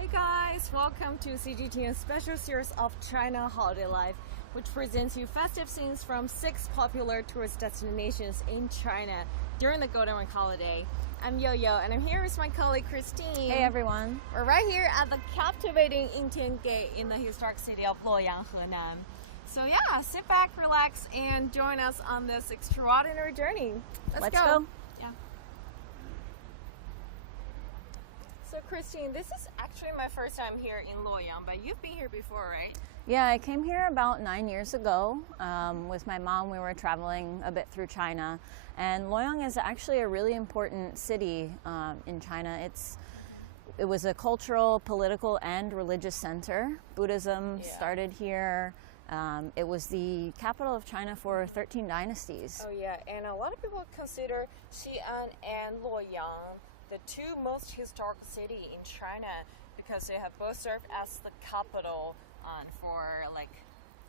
Hey guys, welcome to CGTN special series of China Holiday Life, which presents you festive scenes from 6 popular tourist destinations in China during the Golden Week holiday. I'm Yo-Yo and I'm here with my colleague Christine. Hey everyone. We're right here at the captivating Yingtian Gate in the historic city of Luoyang, Henan. So yeah, sit back, relax, and join us on this extraordinary journey. Let's go. Yeah. So Christine, this is actually my first time here in Luoyang, but you've been here before, right? Yeah, I came here about 9 years ago with my mom. We were traveling a bit through China, and Luoyang is actually a really important city in China. It was a cultural, political, and religious center. Buddhism started here. It was the capital of China for 13 dynasties. Oh yeah, and a lot of people consider Xi'an and Luoyang the 2 most historic cities in China because they have both served as the capital for like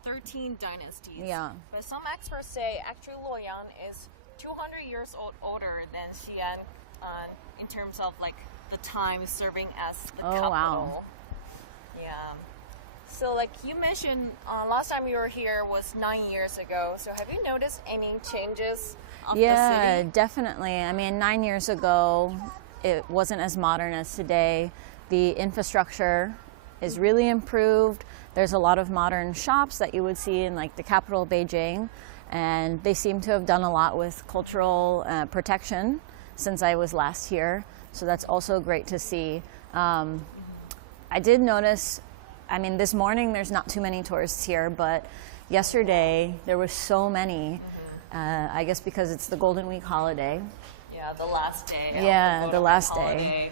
13 dynasties. Yeah. But some experts say actually Luoyang is 200 years older than Xi'an in terms of like the time serving as the capital. Wow. Yeah. So like you mentioned, last time you were here was 9 years ago. So have you noticed any changes of the city? Yeah, definitely. I mean, 9 years ago, it wasn't as modern as today. The infrastructure is really improved. There's a lot of modern shops that you would see in like the capital, Beijing, and they seem to have done a lot with cultural protection since I was last here. So that's also great to see. I did notice, I mean, this morning there's not too many tourists here, but yesterday there were so many. I guess because it's the Golden Week holiday. Yeah, the last day. Yeah, the last day.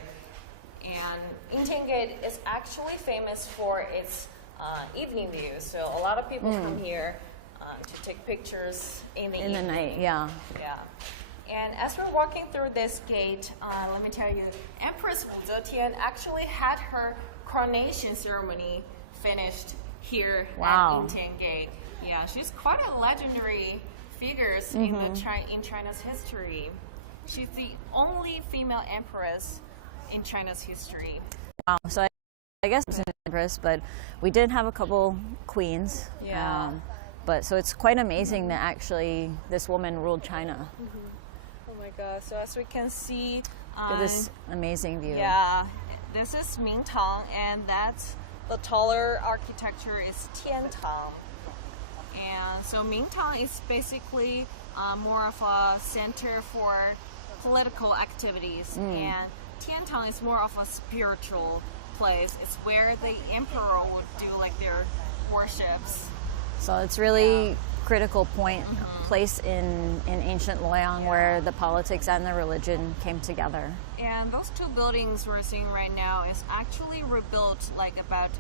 And Yingtian Gate is actually famous for its evening view. So a lot of people come here to take pictures in the night. Yeah. Yeah. And as we're walking through this gate, let me tell you, Empress Wu Zetian actually had her coronation ceremony finished here at Yingtian Gate. Yeah, she's quite a legendary figure in China's history. She's the only female empress in China's history. Wow, so I guess it's an empress, but we did have a couple queens. Yeah. But so it's quite amazing that actually this woman ruled China. Oh my God, so as we can see, this amazing view. Yeah, this is Mingtang, and that's the taller architecture is Tiantang. And so Mingtang is basically more of a center for political activities, and Tiantang is more of a spiritual place. It's where the emperor would do like their worships. So it's really critical place in ancient Luoyang where the politics and the religion came together. And those 2 buildings we're seeing right now is actually rebuilt like about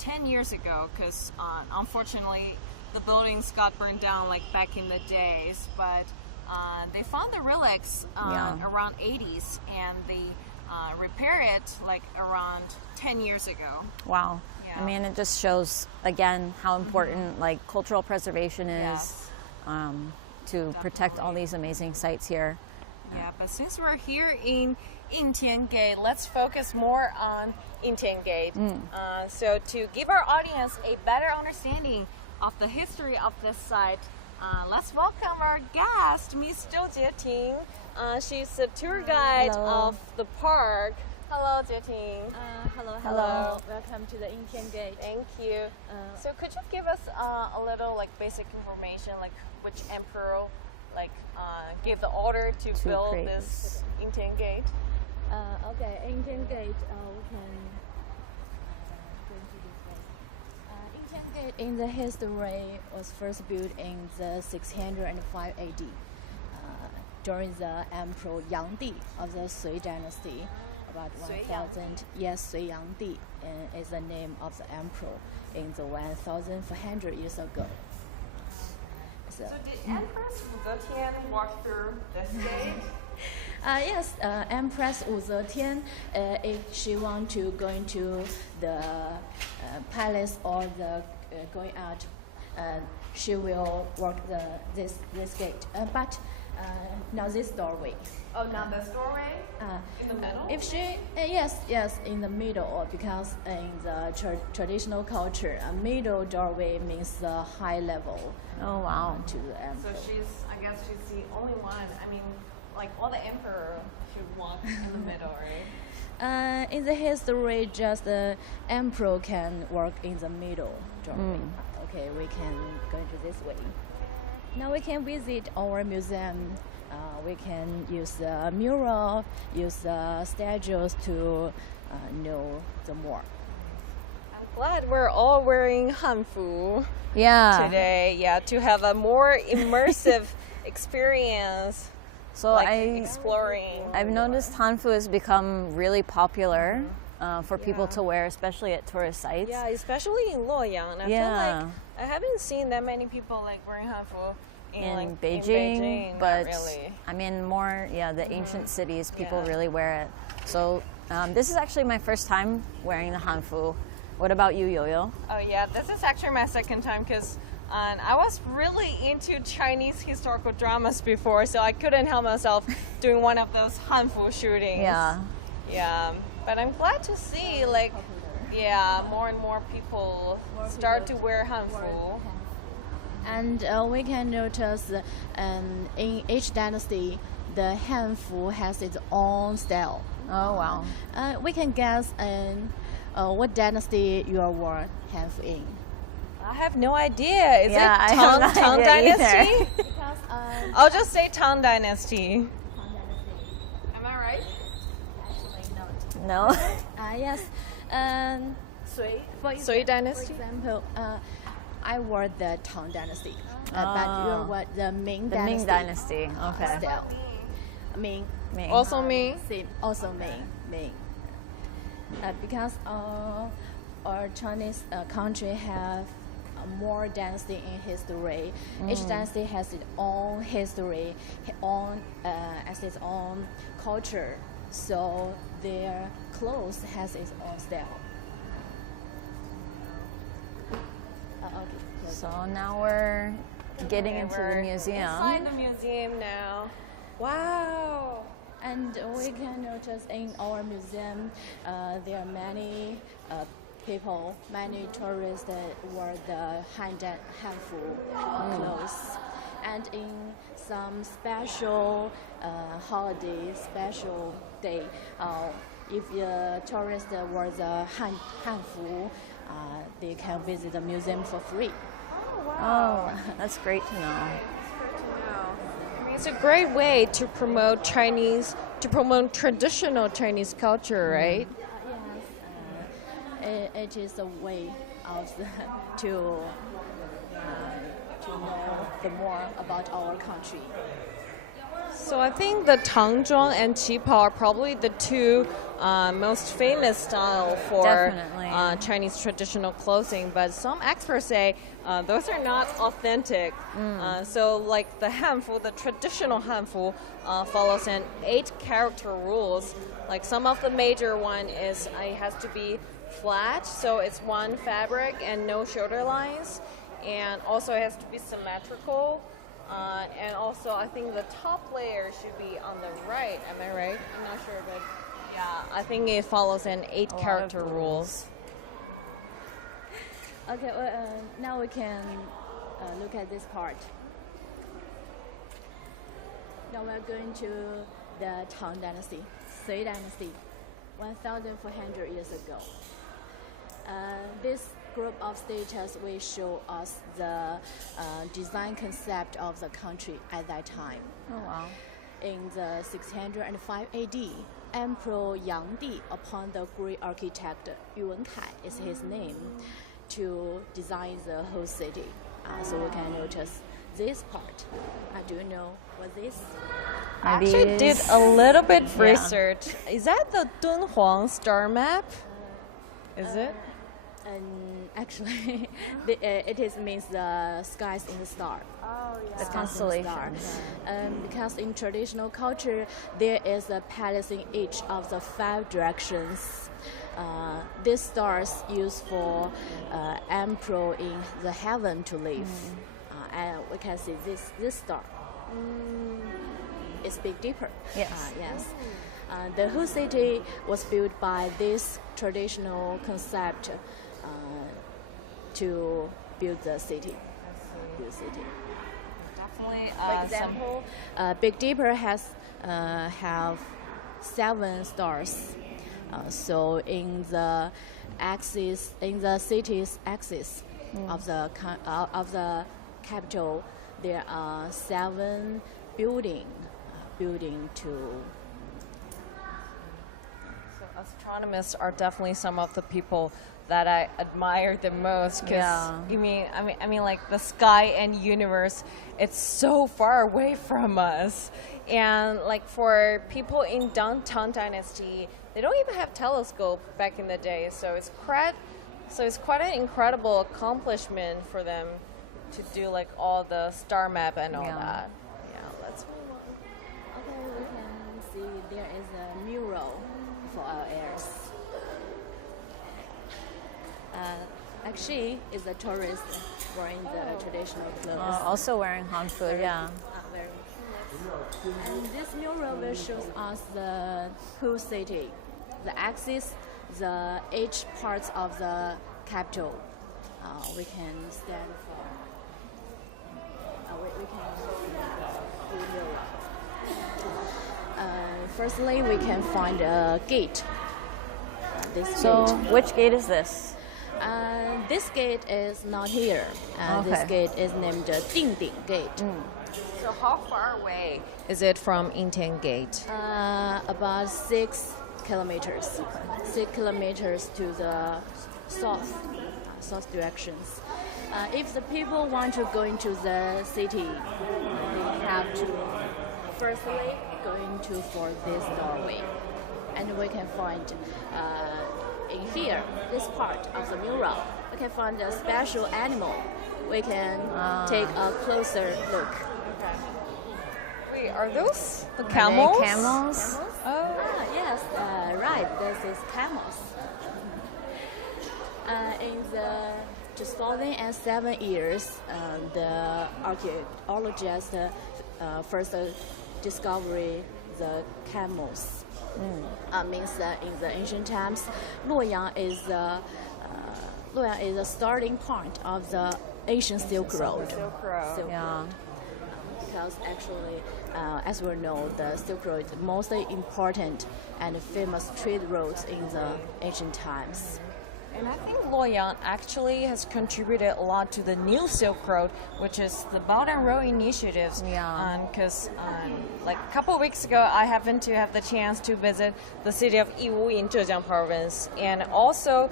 10 years ago because unfortunately the buildings got burned down like back in the days, but they found the relics around 80s and they repaired it like around 10 years ago. Wow. Yeah. I mean, it just shows again how important like cultural preservation is to protect all these amazing sites here. Yeah, but since we're here in Yingtian Gate, let's focus more on Yingtian Gate. So to give our audience a better understanding of the history of this site, let's welcome our guest, Miss Zhou Jieting. She's the tour guide of the park. Hello, Jieting. Hello. Welcome to the Yingtian Gate. Thank you. So could you give us a little like basic information, like which emperor like gave the order to build this Yingtian Gate? Okay, Yingtian Gate, we can go into this way. Yingtian Gate in the history was first built in the 605 AD during the Emperor Yang of the Sui dynasty. About 1000, Sui Yang is the name of the emperor in the 1500 years ago. So did Empress Wu Zetian walk through this gate? Yes, Empress Wu Zetian, if she want to go into the palace or the going out, she will work this gate. But now this doorway. Oh, now this doorway in the middle. If she yes, in the middle, because in the traditional culture, a middle doorway means the high level. Oh wow. To the emperor. So I guess she's the only one. I mean, like all the emperor should walk in the middle, right? In the history, just the emperor can work in the middle doorway. Okay, we can go into this way. Now we can visit our museum. We can use the mural, use the statues to know the more. I'm glad we're all wearing hanfu Yeah. today. To have a more immersive experience. So Exploring. I've noticed hanfu has become really popular for people to wear, especially at tourist sites. Yeah, especially in Luoyang. I feel like I haven't seen that many people like wearing hanfu in Beijing. Beijing, but not really. I mean more, the ancient cities, people really wear it. So this is actually my first time wearing the hanfu. What about you, Yo-Yo? Oh yeah, this is actually my second time because I was really into Chinese historical dramas before, so I couldn't help myself doing one of those hanfu shootings. Yeah, but I'm glad to see more and more people start to wear hanfu. And we can notice in each dynasty, the hanfu has its own style. Oh wow. We can guess what dynasty you are wearing hanfu in. I have no idea. Is it I have no Tang idea Dynasty? Because I'll just say Tang Dynasty. Am I right? actually No. yes. Sui Dynasty? For example, I wore the Tang Dynasty, but you wore the Ming The Dynasty. Ming Dynasty. Okay. Style. Ming. Ming. Also me. Same. Also Ming. Because our Chinese country have more dynasty in history. Each dynasty has its own history, as its own culture. So their clothes has its own style. Okay. So now we're getting into the Inside museum. the museum now. Wow. And we can notice in our museum, there are many people, many tourists that wear the hanfu clothes. And in some special holiday, special day, if the tourists wear the hanfu, they can visit the museum for free. Oh, that's great to know. I mean, it's a great way to promote traditional Chinese culture, right? Yes, it is a way of to know the more about our country. So I think the Tangzhuang and Qipao are probably the two most famous style for Definitely. Chinese traditional clothing. But some experts say those are not authentic. So like the hanfu, the traditional hanfu, follows an 8-character rules. Like some of the major one is it has to be flat, so it's one fabric and no shoulder lines, and also it has to be symmetrical. And also, I think the top layer should be on the right. Am I right? I'm not sure, but yeah, I think it follows an 8-character rules. Okay, now we can look at this part. Now we're going to the Tang Dynasty, Sui Dynasty, 1,400 years ago. This group of statues will show us the design concept of the country at that time. Oh wow. In the 605 AD, Emperor Yangdi appointed the great architect Yu Wenkai is his name to design the whole city. So we can notice this part. Do you know what this? I actually did a little bit of research. Is that the Dunhuang star map? Is it? And actually, it means the skies in the star. Oh yeah. The constellations. Because in traditional culture, there is a palace in each of the 5 directions. These stars used for emperor in the heaven to live. we can see this star. It's Big Dipper. Yes. Yes. The whole city was built by this traditional concept to build the city. Definitely. For example, Big Dipper has have 7 stars. So in the city's axis of the capital, there are 7 building to. So astronomers are definitely some of the people that I admire the most, because I mean, like the sky and universe, it's so far away from us, and like for people in downtown dynasty, they don't even have telescope back in the day, so it's quite an incredible accomplishment for them to do like all the star map and all that. Yeah, let's move on. Okay, we can see there is a mural for our heirs. Actually, is a tourist wearing the traditional clothes. Also wearing hanfu, yeah. And this mural will show us the whole city, the axis, each parts of the capital. We can stand for. We can do mural. Firstly, we can find a gate. So which gate is this? This gate is not here. This gate is named Yingtian Gate. So how far away is it from Yingtian Gate? About 6 kilometers. 6 kilometers to the south directions. If the people want to go into the city, they have to firstly go into for this doorway, and we can find in here this part of the mural. We can find a special animal. We can take a closer look. Wait, are those the camels? Are they camels? Yes, right. This is camels. In the 2007 years, the archaeologists first discovered the camels. Means that in the ancient times, Luoyang is the starting point of the ancient Silk Road. Yeah. Because actually, as we know, the Silk Road is the most important and famous trade routes in the ancient times. And I think Luoyang actually has contributed a lot to the new Silk Road, which is the Belt and Road initiatives. Yeah. Because like a couple of weeks ago, I happened to have the chance to visit the city of Yiwu in Zhejiang province, and also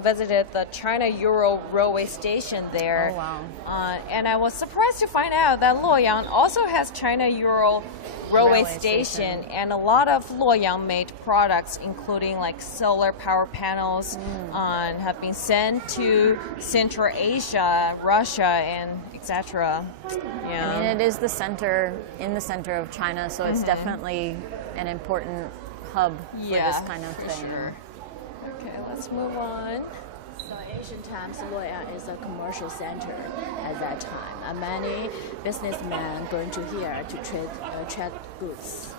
visited the China-Ural railway station there. Oh, wow. And I was surprised to find out that Luoyang also has China-Ural railway station, and a lot of Luoyang-made products, including like solar power panels, have been sent to Central Asia, Russia, and etc. Yeah. I mean, it is in the center of China, so it's definitely an important hub for this kind of thing. Sure. Okay, let's move on. So in ancient times, Luoyang is a commercial center at that time. And many businessmen going to here to trade goods.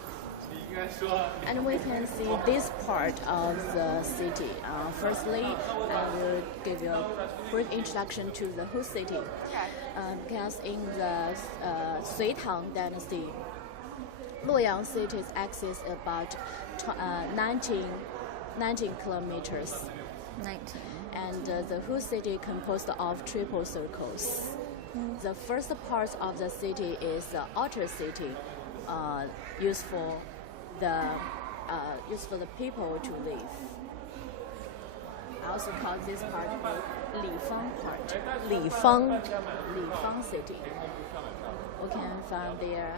And we can see this part of the city. Firstly, I will give you a brief introduction to the whole city. Because in the Suitang dynasty, Luoyang city's axis is about 19 kilometers. 19. And the whole city composed of triple circles. The first part of the city is the outer city, used for the people to live. I also call this part the Lifang part. Lifang city. We can find there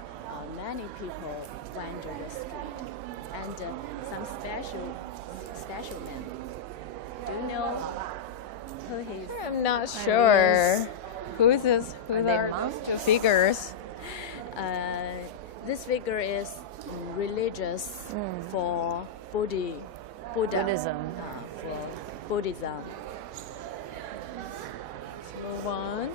many people wander the street, and some special men. Do you know who he is? I'm not sure. Who is this? Who Are are they our monks? figures? This figure is religious for Buddhism. Buddhism. For Buddhism. Let's move on.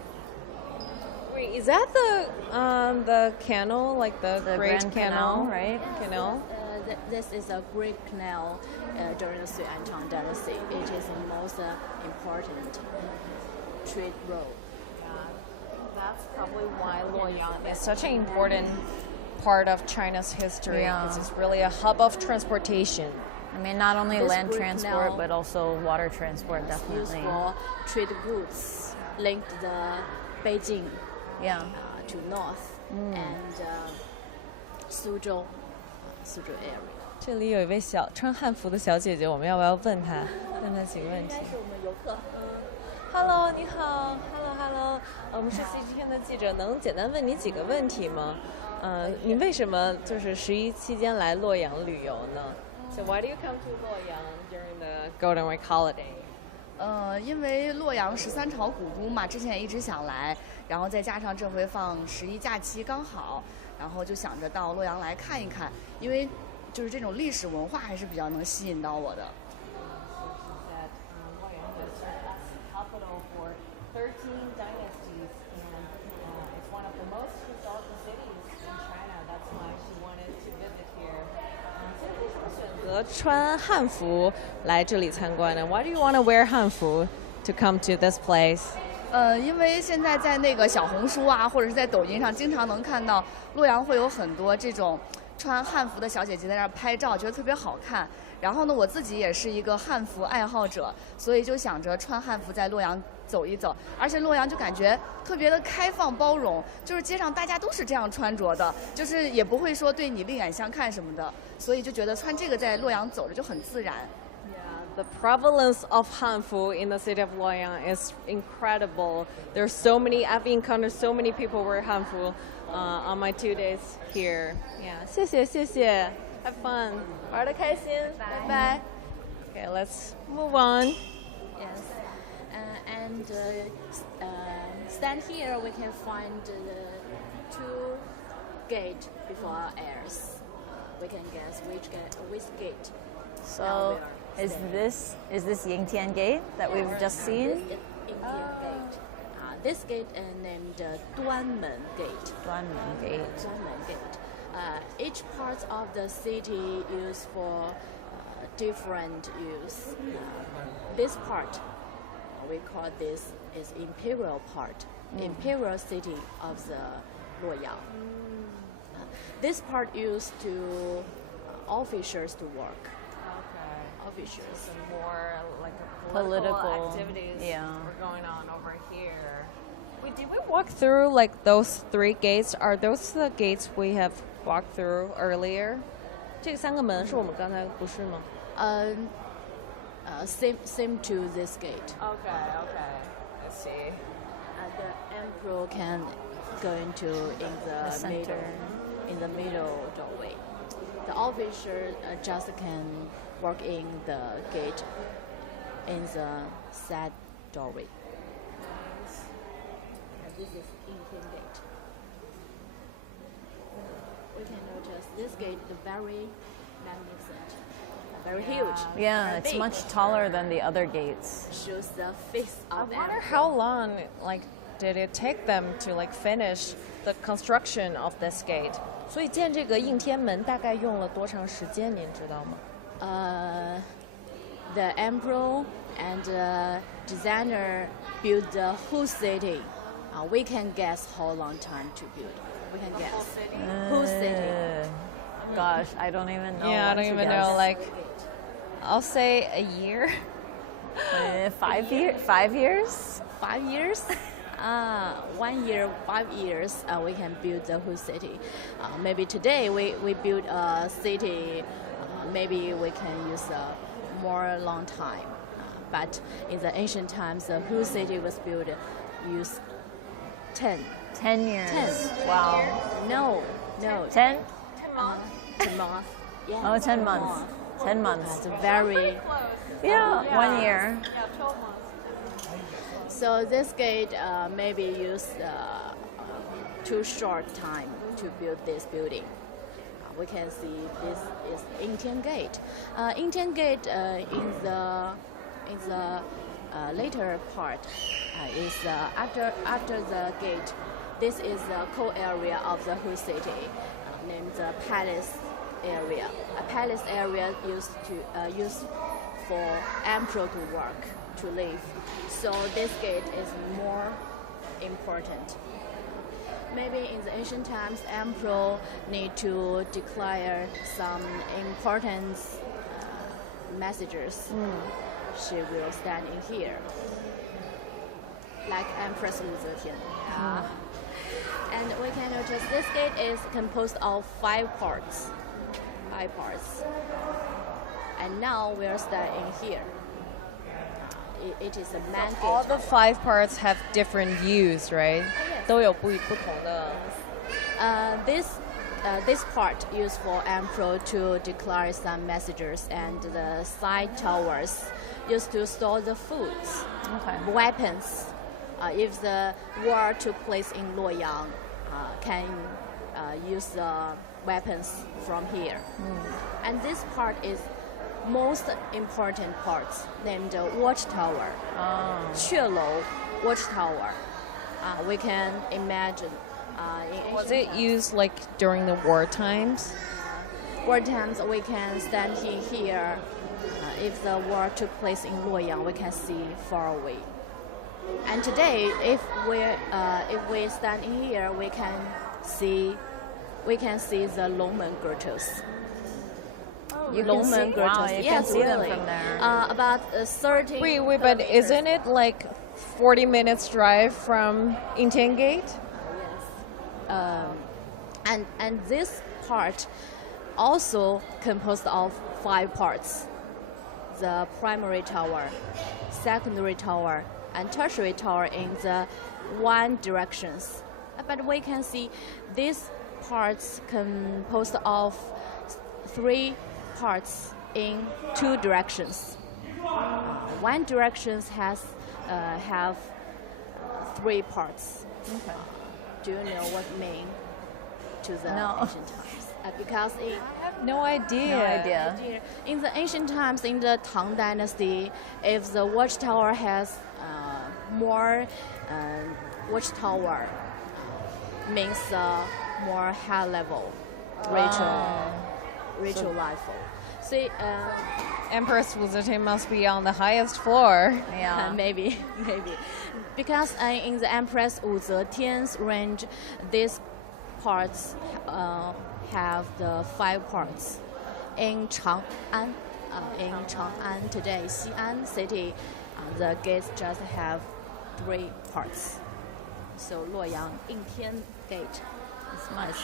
Is that the canal, like the Great Grand Canal, right? Canal. This is a great canal during the Suitang dynasty. It is the most important trade road. That's probably why Luoyang is such an important part of China's history. Yeah. It's really a hub of transportation. I mean, not only This land great transport, canal but also water transport, Used definitely. for trade goods, linked the Beijing Yeah. to north and Suzhou area. 这里有一位穿汉服的小姐姐，我们要不要问她几个问题？应该是我们游客。 Hello， 你好 ，Hello， 我们是 CGTN 的记者，能简单问你几个问题吗？你为什么就是11期间来洛阳旅游呢？ So why do you come to Luoyang during the Golden Week holiday? 因为洛阳13朝古都嘛，之前也一直想来，然后再加上这回放11假期刚好，然后就想着到洛阳来看一看，因为就是这种历史文化还是比较能吸引到我的。 That Luoyang has served as the capital for 13 dynasties, and it's one of the most historical cities in China. That's why she wanted to visit here. 所以为什么选择穿汉服来这里参观呢？ Why do you want to wear 汉服 to come to this place? 因为现在在那个小红书啊，或者是在抖音上，经常能看到洛阳会有很多这种穿汉服的小姐姐在那儿拍照，觉得特别好看。然后呢，我自己也是一个汉服爱好者，所以就想着穿汉服在洛阳走一走。而且洛阳就感觉特别的开放包容，就是街上大家都是这样穿着的，就是也不会说对你另眼相看什么的，所以就觉得穿这个在洛阳走着就很自然。 The prevalence of Hanfu in the city of Luoyang is incredible. There's so many, I've encountered so many people wear Hanfu on my 2 days here. Yeah, 谢谢 Have fun. 玩得开心，拜拜。Okay, let's move on. Yes, and stand here we can find the 2 gate before ours. We can guess which gate. So, is this Yingtian Gate that we've just seen? This is Yingtian Gate. This gate is named Duanmen Gate. Duanmen Gate. Duanmen Gate. Each part of the city used for different use. This part, we call this is imperial part, imperial city of the Luoyang. This part used to officers to work. Officials. Some more like Political activities were going on over here. Wait, did we walk through like those 3 gates? Are those the gates we have walked through earlier? 这3个门是我们刚才不是吗？ Same to this gate. Okay. I see. The emperor can go into in the middle doorway. The officer just can walk in the gate in the side doorway. This is Yingtian Gate. We can notice this gate is very magnificent, very huge. Yeah, very it's big. much taller than the other gates. Shows the face I of wonder emperor. how long did it take them to finish the construction of this gate? 所以建这个应天门大概用了多长时间？您知道吗？ The emperor and designer built the whole city. We can guess how long time to build. We can guess. Whole city. Gosh, I don't even know. Yeah, I what don't to even guess. know. I'll say a year. 5 years? 5 years? 5 years? 1 year, 5 years, we can build the whole city. Maybe today we build a city, maybe we can use a more long time. But in the ancient times, the whole city was built use 10 years. 10. Wow. No. 10? 10 months. Yeah, Oh, 10 months. 10 months. That's very. Yeah, 1 year. Yeah, 12 months. So this gate maybe used too short time to build this building. We can see this is Yingtian Gate. Yingtian Gate in the later part is after the gate this is the core area of the whole city, named the palace area. A palace area used for emperor to work, to live. So this gate is more important. Maybe in the ancient times, emperor need to declare some important messages. She will stand in here, like Empress Wu Zetian. And we can notice this gate is composed of 5 parts. 5 parts. And now we are standing here. It is a main gate. All the 5 parts have different views, right? Yes. 都有不同的。This part used for emperor to declare some messages, and the side towers used to store the foods, weapons. If the war took place in Luoyang, can use the weapons from here. And this part is most important part, named watchtower. 阙楼 watchtower. We can imagine. Was it used like during the war times? War times we can stand here. If the war took place in Luoyang, we can see far away. And today, if we stand in here, we can see the Longmen grottos. You can see, wow, you can see them from there. About 30. Wait, but isn't it like 40 minutes drive from Yingtian Gate? And this part also composed of 5 parts: the primary tower, secondary tower, and tertiary tower in the one directions. But we can see these parts composed of 3 parts in 2 directions. One direction have 3 parts. Okay. Do you know what mean to the ancient times? Because I have no idea. No idea. in the ancient times, in the Tang Dynasty, if the watchtower has more watchtower, means more high level ritual life. See, Empress Wu Zetian must be on the highest floor. Yeah. maybe. Because in the Empress Wu Zetian's range, these parts have the 5 parts. In Chang'an, today, Xi'an city, the gates just have 3 parts. So Luoyang Yingtian Gate It's much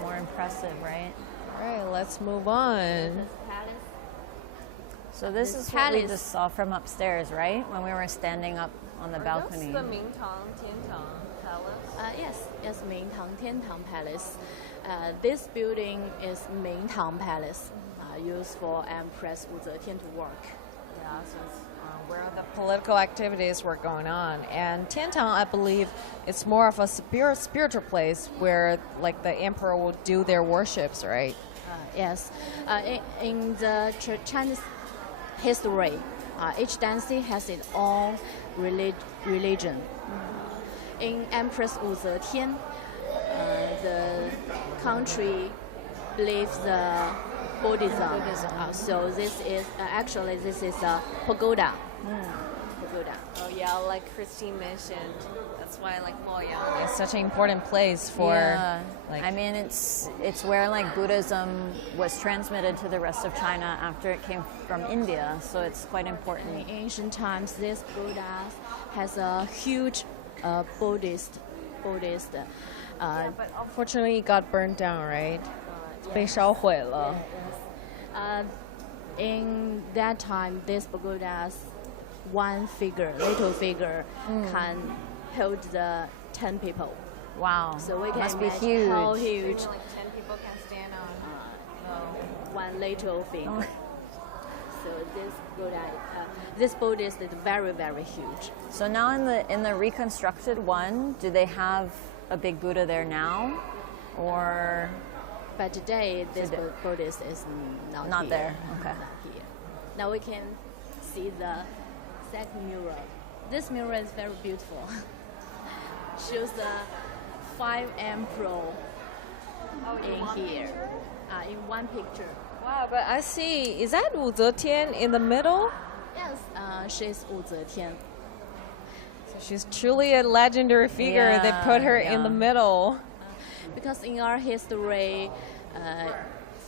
more impressive, right? All right, let's move on. So this This is what we palace. just saw from upstairs, right? When we were standing up on the balcony. That's the Mingtang Tiantang Palace. Yes, Mingtang Tiantang Palace. This building is Mingtang Palace, used for Empress Wu Zetian to work. Yeah, so it's where the political activities were going on. And Tiantang, I believe, it's more of a spiritual place where like the emperor will do their worships, right? Yes, in the Chinese history, each dynasty has its own religion. In Empress Wu Zetian, the country believes the Buddhism. So this is a pagoda. Pagoda. Oh yeah, like Christine mentioned. That's why I like Luoyang. It's such an important place for like I mean, it's where like Buddhism was transmitted to the rest of China after it came from India, so it's quite important. In ancient times, this Buddha has a huge Buddhist. but unfortunately it got burned down, right? 被烧毁了. In that time, this pagoda's little figure, can hold the 10 people. Wow. So we can must be imagine huge. how huge Maybe like 10 people can stand on. one little thing. So this Buddhist is very, very huge. So now in the reconstructed one, do they have a big Buddha there now, or But today, this Buddhist is not not here. there? Okay. Not here. Now we can see the second mirror. This mirror is very beautiful. Shows the 5 emperor in here, in one picture. Wow, but I see. Is that Wu Zetian in the middle? Yes, she's Wu Zetian. So she's truly a legendary figure. They put her in the middle. Because in our history,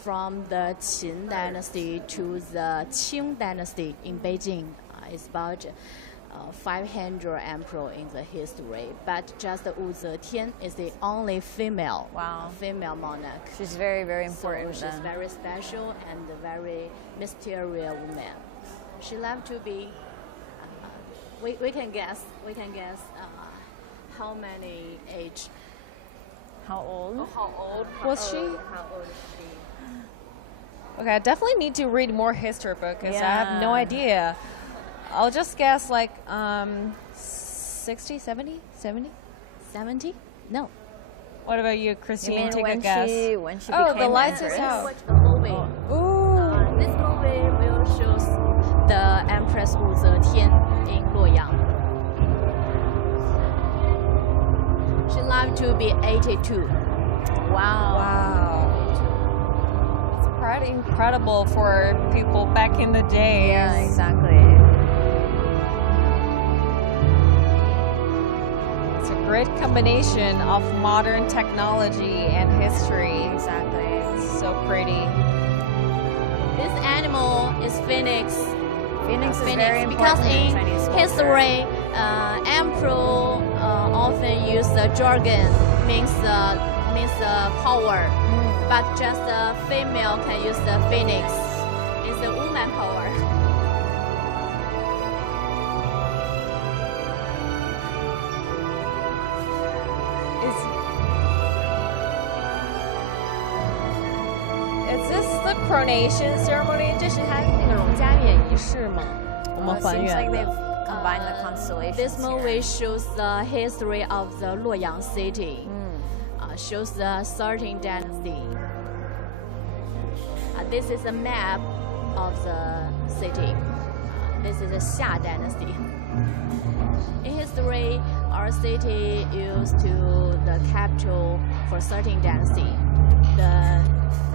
from the Qin dynasty to the Qing dynasty in Beijing, it's about 500 emperor in the history. But just Wu Zetian is the only female monarch. She's very, very important. So she's very special and a very mysterious woman. She loved to be. We can guess. How many age? How old? How old was she? How old is she? Okay, I definitely need to read more history book because I have no Yeah. idea. I'll just guess like 60, 70? 70? No. What about you, You Christine? mean Take a when guess. when she Oh, became the lights is empress? out. Watch a movie. Ooh. This movie will show the Empress Wu Zetian in Luoyang. She lived to be 82. Wow. Wow. It's quite incredible for people back in the day. Yeah, exactly. It's a great combination of modern technology and history. Exactly. It's so pretty. This animal is phoenix. Phoenix is Phoenix, very because important in in Chinese culture. history, emperor often use the jargon means power, but just a female can use the phoenix. It's a woman power. Is this the coronation ceremony? 这是他那个荣家宴仪式吗？我们 It 还 seems 原 like 的。 they've combined the constellations. This here. movie shows the history of the Luoyang city. Shows the 13th dynasty. This is a map of the city. This is the Xia dynasty. In history, our city used to the capital for 13th dynasty. The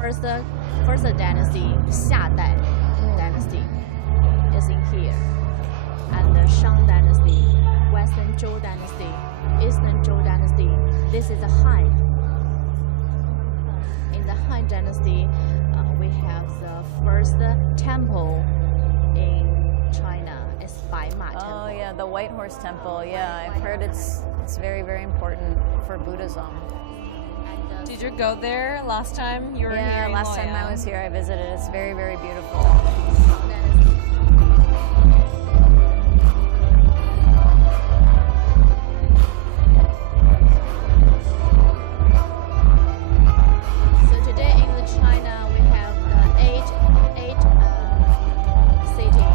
first dynasty, Xia dynasty, is in here. And the Shang dynasty, Western Zhou dynasty, Eastern Zhou dynasty. This is the Han. In the Han dynasty, we have the first temple in China. It's Baima Temple. Oh yeah, the White Horse Temple. Yeah, I've heard it's very, very important for Buddhism. And, Did you go there last time you were here? Yeah, in last time I Luoyang? was here, I visited. It's very, very beautiful. Shang dynasty. So today in the China we have the eight city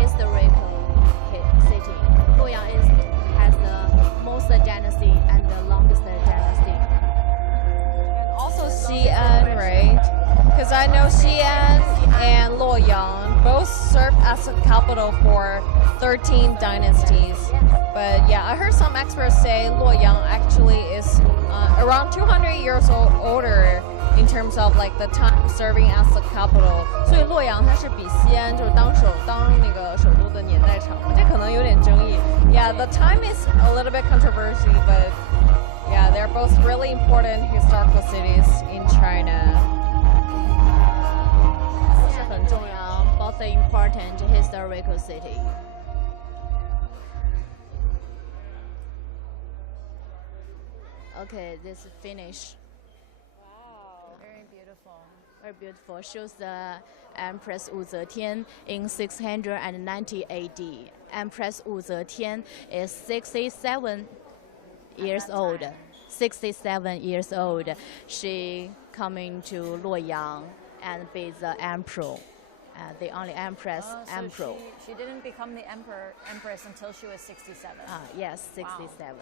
historical city. Luoyang has the most dynasty and the longest dynasty. And also Xi'an, right? Because I know Xi'an and Luoyang both served as a capital for 13 dynasties. But yeah, I heard some experts say Luoyang actually is around 200 years older in terms of like the time serving as the capital. 所以洛阳它是比西安就是当那个首都的年代长，这可能有点争议。Yeah, the time is a little bit controversial, but yeah, they're both really important historical cities in China. 是很重要 both important historical city. Okay, this is finished. Very beautiful. Very beautiful. Shows the Empress Wu Zetian in 690 AD. Empress Wu Zetian is 67 years old. 67 years old. She coming to Luoyang and be the emperor. The only empress emperor. She didn't become the empress until she was 67. Yes, 67.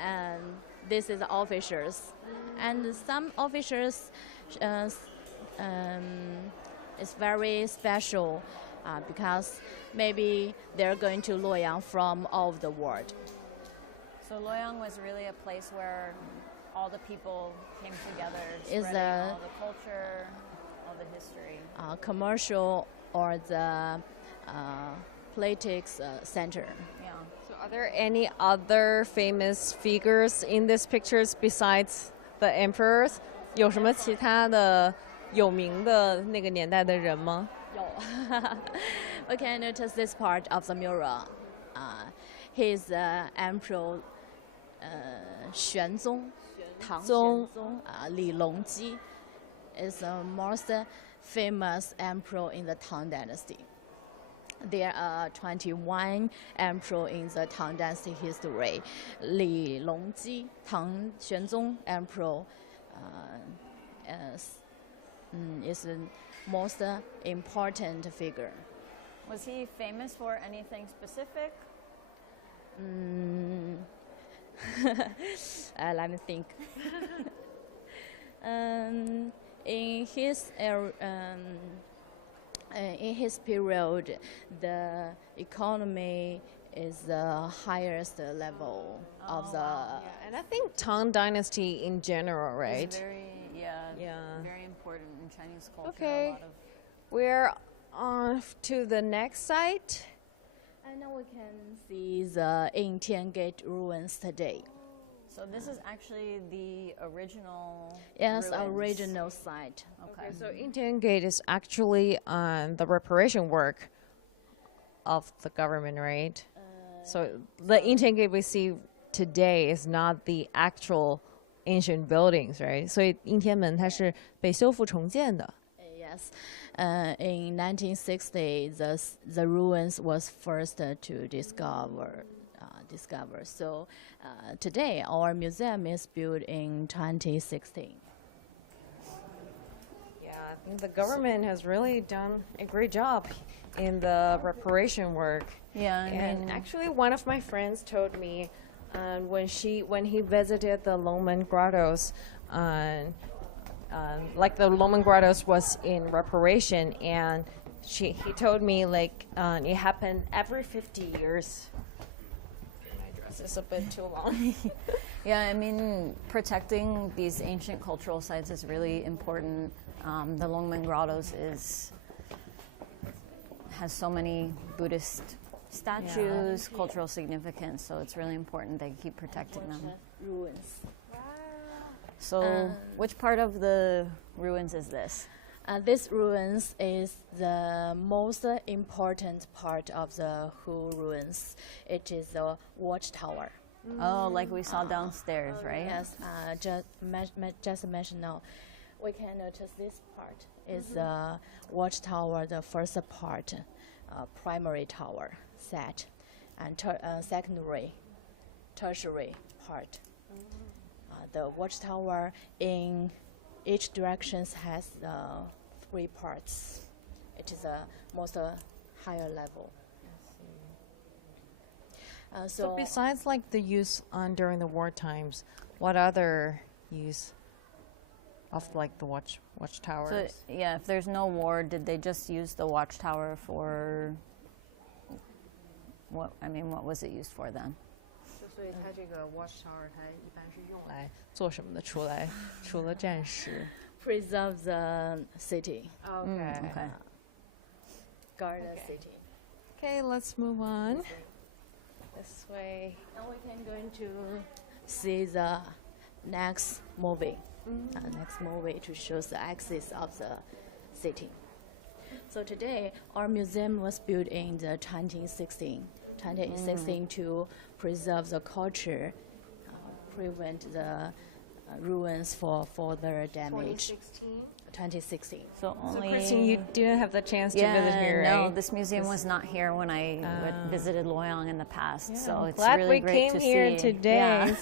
And this is the officers. And some officers is very special because maybe they're going to Luoyang from all over the world. So Luoyang was really a place where all the people came together, Is spreading the- all the culture, all the history. Commercial or the politics center. Yeah. So are there any other famous figures in these pictures besides the emperors? 有什么其他的有名的那个年代的人吗？ We can notice this part of the mural. He's Emperor 玄宗, Tang 宗. 玄宗, Li Longji is the most famous emperor in the Tang dynasty. There are 21 emperors in the Tang dynasty history. Li Longji, Tang Xuanzong emperor, is the most important figure. Was he famous for anything specific? Let me think. In his period, the economy is the highest level of the. And I think Tang Dynasty in general, right? It's very, Yeah. very important in Chinese culture. Okay. A lot of We're on to the next site. And now we can see the Yingtian Gate ruins today. So this is actually the original. Yes, ruins. original site. Okay. So Yingtian Gate is actually on the reparation work of the government, right? So the Yingtian Gate we see today is not the actual ancient buildings, right? 所以应天门它是被修复重建的。 Yes, in 1960, the ruins was first to discover. So today, our museum is built in 2016. Yeah, I think the government has really done a great job in the reparation work. Yeah, I And mean, actually, one of my friends told me when he visited the Longmen Grottos, like the Longmen Grottos was in reparation, and he told me like it happened every 50 years. My dress is a bit too long. yeah, I mean, protecting these ancient cultural sites is really important. The Longmen Grottos has so many Buddhist statues, cultural significance, so it's really important they keep protecting them. Ruins. So, which part of the ruins is this? This ruins is the most important part of the whole ruins. It is the watchtower. Oh, like we saw downstairs, right? Yes, just mention now. We can notice this part is the watchtower, the first part, primary tower set, and secondary, tertiary part. The watchtower in each direction has 3 parts. It is the most higher level. So besides like the use during the war times, what other use of like the watchtowers? So, yeah, if there's no war, did they just use the watchtower for what? I mean, what was it used for then? 所以它这个 watchtower 它一般是用来做什么的？除了战时。 Preserve the city, Okay. guard the city. Okay, let's move on. This way. Now we can going to see the next movie. Next movie to show the axis of the city. So today, our museum was built in the 2016 to preserve the culture, prevent the ruins for further damage. 2016. So So only. Christine, you didn't have the chance to visit here, no, right? this museum was not here when I visited Luoyang in the past. Yeah, so I'm it's glad really we great came to here see. today. Yeah.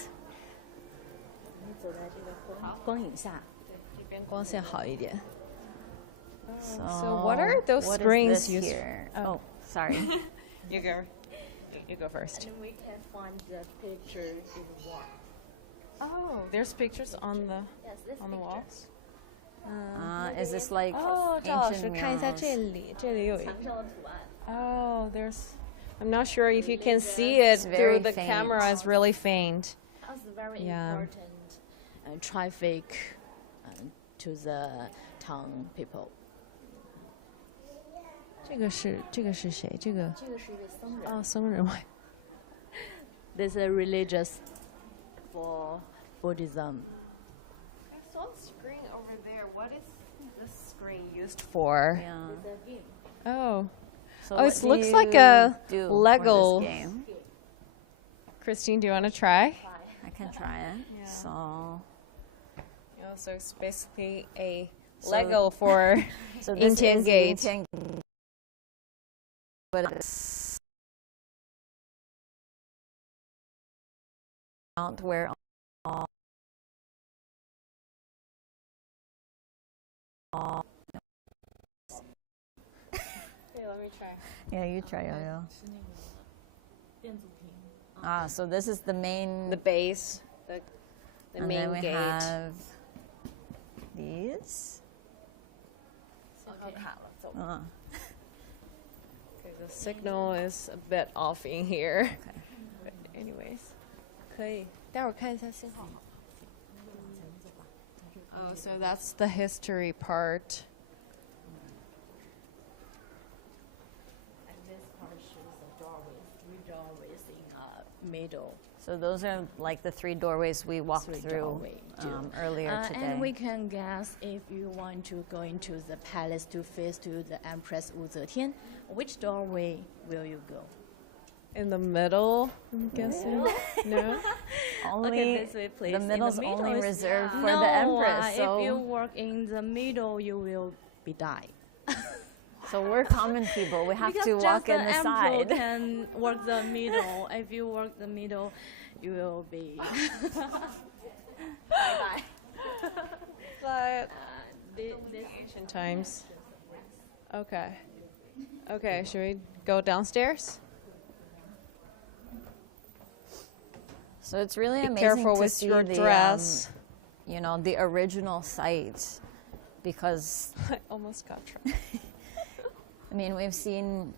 走在这个光影下。这边光线好一点。 So, what are those what is springs this used here? Oh, sorry. You go first. And we can find the picture in the wall. Oh, there's pictures on the Yes, this on the picture. walls. Is this like 哦，赵老师 ancient 看一下 murals? 这里，这里有一个。墙上的图案。 Oh, there's I'm not sure if you can see it through very the faint. camera. It's really faint. That's very Yeah. important traffic to the town people. 这个是谁？这个这个是一个僧人。哦，僧人。This is religious for Buddhism. I saw the screen over there. What is this screen used for? Yeah. It's a game. Oh, So Oh, it what do looks you like a do Lego. for this game? Christine, do you want to try? I can try it. So So it's basically a So- Lego for so this Yingtian is Gate. Yingtian Gate. But it's out where all Okay, let me try. yeah, you try Yo-Yo. So this is the main The base, the and main then we gate. have these. Okay, Uh, the signal is a bit off in here. But anyways, 可以，待会儿看一下信号。Oh, so that's the history part. And this part shows the doorways, 3 doorways in middle. so those are like the 3 doorways we walked 3 through doorway, earlier today. And we can guess if you want to go into the palace to face to the Empress Wu Zetian, which doorway will you go? In the middle, I'm guessing. No? Only Okay, this way, please. the In middle's middle only is- reserved for no, the Empress. So if you work in the middle, you will be die. So we're common people. We have Because to just walk in the emperor side. can work the middle. If you work the middle, you will be. die. But This ancient times. Okay. Okay, should we go downstairs? So it's really Be amazing careful to with see your the, dress. the original site, because I almost got trapped. I mean we've seen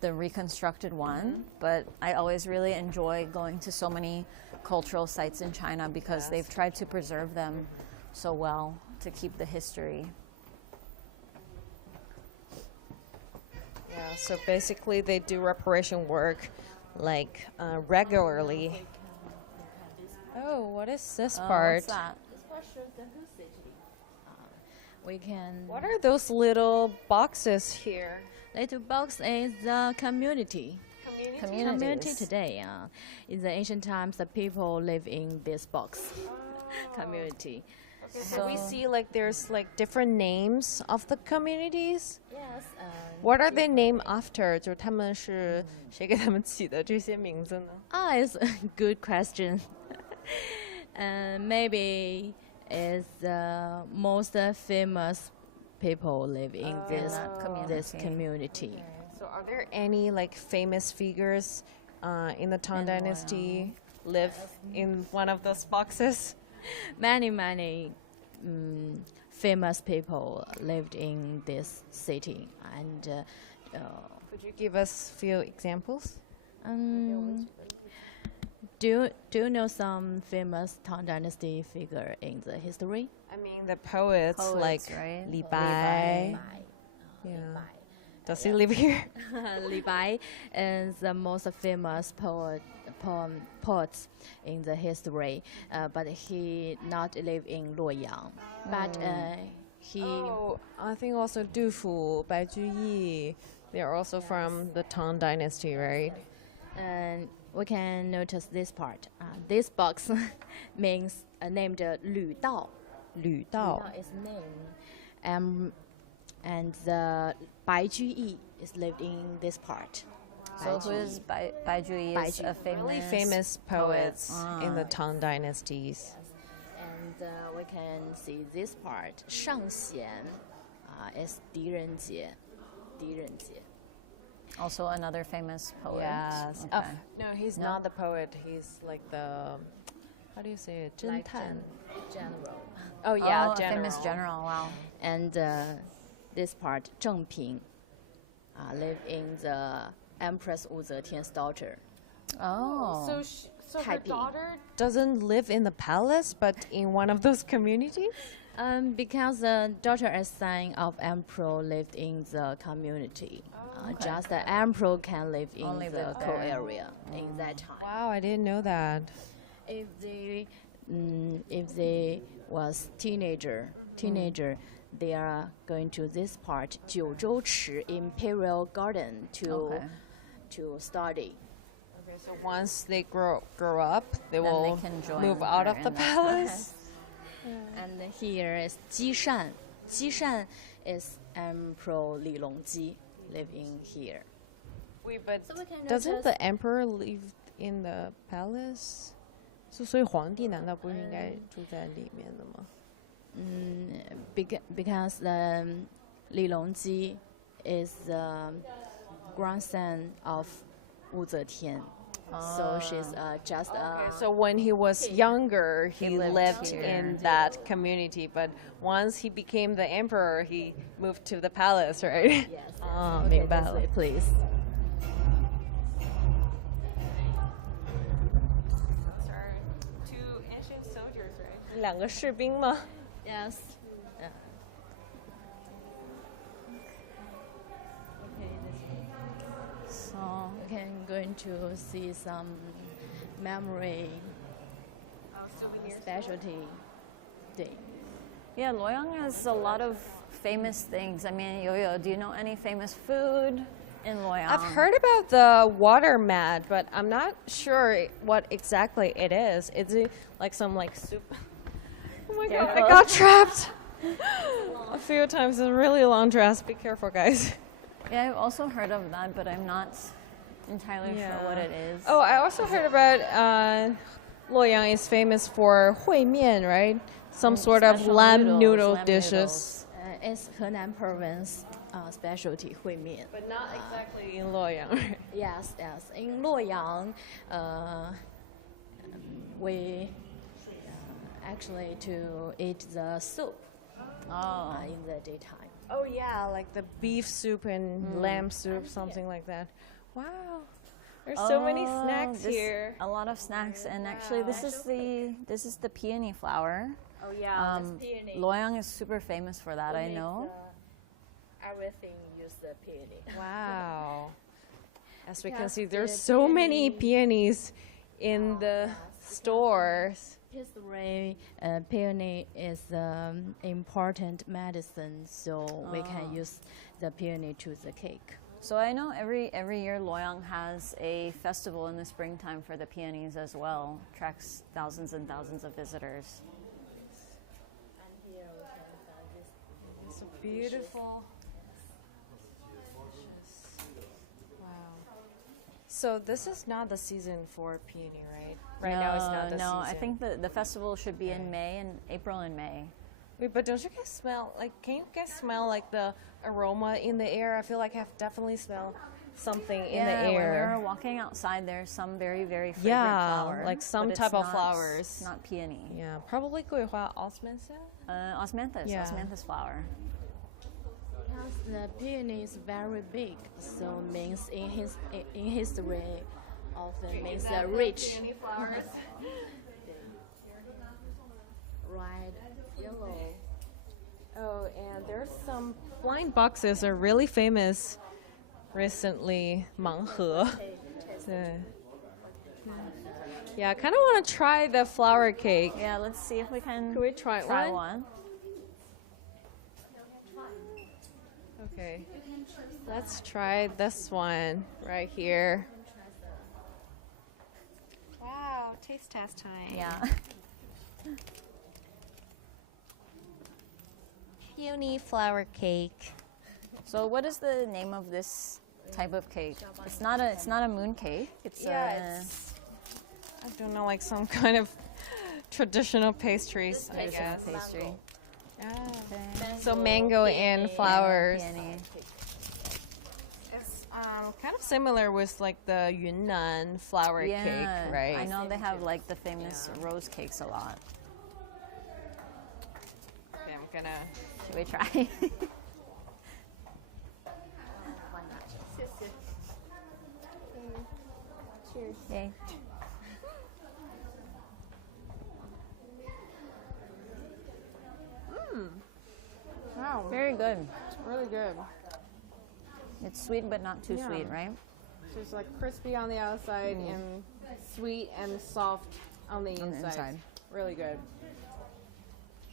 the reconstructed one, but I always really enjoy going to so many cultural sites in China because they've tried to preserve them so well to keep the history. Yeah, so basically they do reparation work like regularly. Oh, what is this part? What's that? This part shows the whole city. We can. What are those little boxes here? Little box is the community. Community Communities. today. In the ancient times, the people live in this box. Community. So we see like there's like different names of the communities. Yes. What are they named after? 就是他们是谁给他们起的这些名字呢？ It's a good question. Maybe it's the most famous people live in this community. So are there any like famous figures in the Tang Dynasty live in one of those boxes? Many famous people lived in this city, and Could you give us a few examples? do you know some famous Tang Dynasty figure in the history? I mean the poets, Poets, like right? Li Bai. Yeah. Does he live here? Li Bai is the most famous poet in the history, but he not live in Luoyang. But he Oh, I think also Du Fu, Bai Juyi. They are also from the Tang Dynasty, right? and we can notice this part. This box means named Lü Dao. Lü Dao. Is name. And the Bai Juyi is lived in this part. So who is Bai Juyi? Is a Really famous poets in the Tang Dynasties. And we can see this part. Shangxian is 狄仁杰. Also another famous poet. Yes. Okay. No, he's No? not the poet. He's like the, how do you say it? 侦探. General. Oh yeah, a famous general. Wow. And this part, Zheng Ping, live in the Empress Wu Zetian's daughter. Oh. So her Taiping. daughter doesn't live in the palace, but in one of those communities? Because the daughter and son of emperor lived in the community. Just the emperor can live in Only the lived core there. area in that time. Wow, I didn't know that. If they was teenager, they are going to this part, 九州池 Imperial Garden Okay. to study. Okay, so once they grow up, they Then they will can join move out her of the in the palace. And here is Jishan. Jishan is Emperor Li Longji living here. Wait, but So we can doesn't notice- the emperor live in the palace? 所以皇帝难道不是应该住在里面的吗？ Because Li Longji is the grandson of Wu Zetian. So she's just So when he was younger, he lived lived here. in that community, but once he became the emperor, he moved to the palace, right? yes. 哦， Okay, 明白 this 了 way, please. Those are two ancient soldiers, right? 两个士兵吗？ Yes. Yeah. Okay, this So we can going to see some memory specialty thing. yeah, Luoyang has a lot of famous things. I mean, Yo-Yo, do you know any famous food in Luoyang? I've heard about the water mat, but I'm not sure what exactly it is. Is it like some like soup? Oh my god, I Careful. got trapped a few times in a really long dress. Be careful, guys. Yeah, I've also heard of that, but I'm not entirely sure what it is. Oh, I also heard about Luoyang is famous for hui mian, right? Some sort of Special lamb noodle lamb dishes. It's Henan province specialty hui mian. But not exactly in Luoyang, right? Yes, yes. In Luoyang, we actually to eat the soup Oh. in the daytime. Oh yeah, like the beef soup and lamb soup, something like that. Wow, there's so many Oh, snacks this- here. A lot of snacks, and actually, this is the peony flour. Oh yeah, Um, Luoyang is super famous for that. I know. Everything use the peony. Wow. As we can Because see, there's the so many peony- peonies in the stores. History, peony is important medicine, so we can use the peony to the cake. So I know every year Luoyang has a festival in the springtime for the peonies as well. Attracts thousands and thousands of visitors. And here we can find this. It's beautiful. Wow. So this is not the season for peony, right? Right now it's not the no, season. I think the festival should be in May and April and May. Wait, but don't you guys smell can you guys smell like the aroma in the air? I feel like I've definitely smelled something in the When we air. were walking outside, there's some very fragrant Yeah, flower, like some but it's type of not- flowers. Not peony. Yeah, probably 桂花 osmanthus. Osmanthus, Yeah. osmanthus flower. Because the peony is very big, so means in history often means the rich. Red, yellow. Oh, and there's some blind boxes are really famous recently. 盲盒. Yeah, I kind of want to try the flower cake. Yeah, let's see if we can. Can we try try one? one? Okay, let's try this one right here. Wow, taste test time. Yeah. Peony flower cake. So what is the name of this type of cake? It's not a moon cake. It's I don't know, like some kind of traditional pastries, I traditional guess. pastry. Okay. So mango and flowers. Peony. It's kind of similar with like the Yunnan flower Yeah, cake, right? I know they have like the famous rose cakes a lot. Okay, I'm gonna. Should we try? Cheers. Yay. Wow, Very good. it's really good. It's sweet but not too Yeah. sweet, right? So it's like crispy on the outside and sweet and soft on the inside. Really good.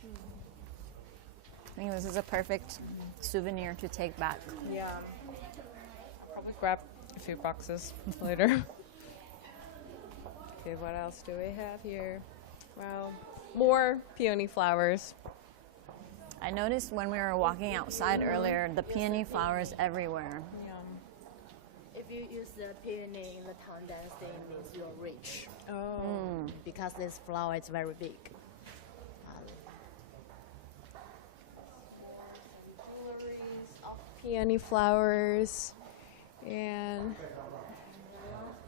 I think this is a perfect souvenir to take back. Yeah. I'll probably grab a few boxes later. Okay, what else do we have here? Well, more peony flowers. I noticed when we were walking outside earlier, the peony flowers everywhere. If you use the peony in the Tang Dynasty, it means you're rich. Oh. Because this flower is very big. Peony flowers. And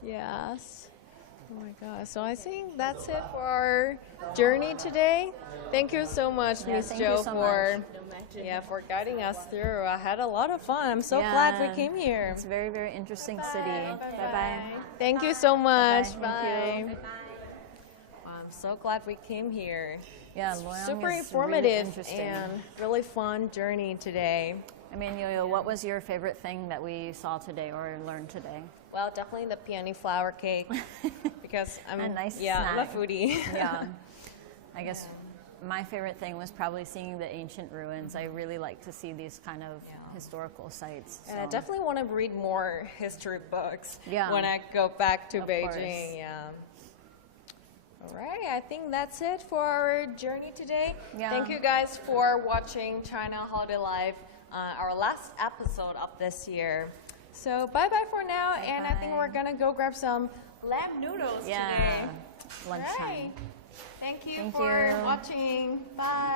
yes. Oh my gosh. So I think that's it for our journey today. Thank you so much, Miss thank you Jo, so for guiding us through. I had a lot of fun. I'm so glad we came here. It's a very, very interesting city. Bye-bye. Thank you so much. Bye-bye. Thank you. I'm so glad we came here. Yeah, Luoyang Super is informative really interesting. and really fun journey today. I mean, Yo-Yo, what was your favorite thing that we saw today or learned today? Well, definitely the peony flower cake because I'm A nice I'm a snack. foodie. Yeah. I guess my favorite thing was probably seeing the ancient ruins. I really like to see these kind of historical sites. And I so. definitely want to read more history books Yeah. when I go back to Of Beijing. course. Yeah. All right, I think that's it for our journey today. Yeah. Thank you guys for watching China Holiday Life, our last episode of this year. So bye-bye for now, and I think Bye. we're gonna go grab some lamb noodles Yeah. today. Lunchtime. Right. Thank you Thank for you. watching. Bye.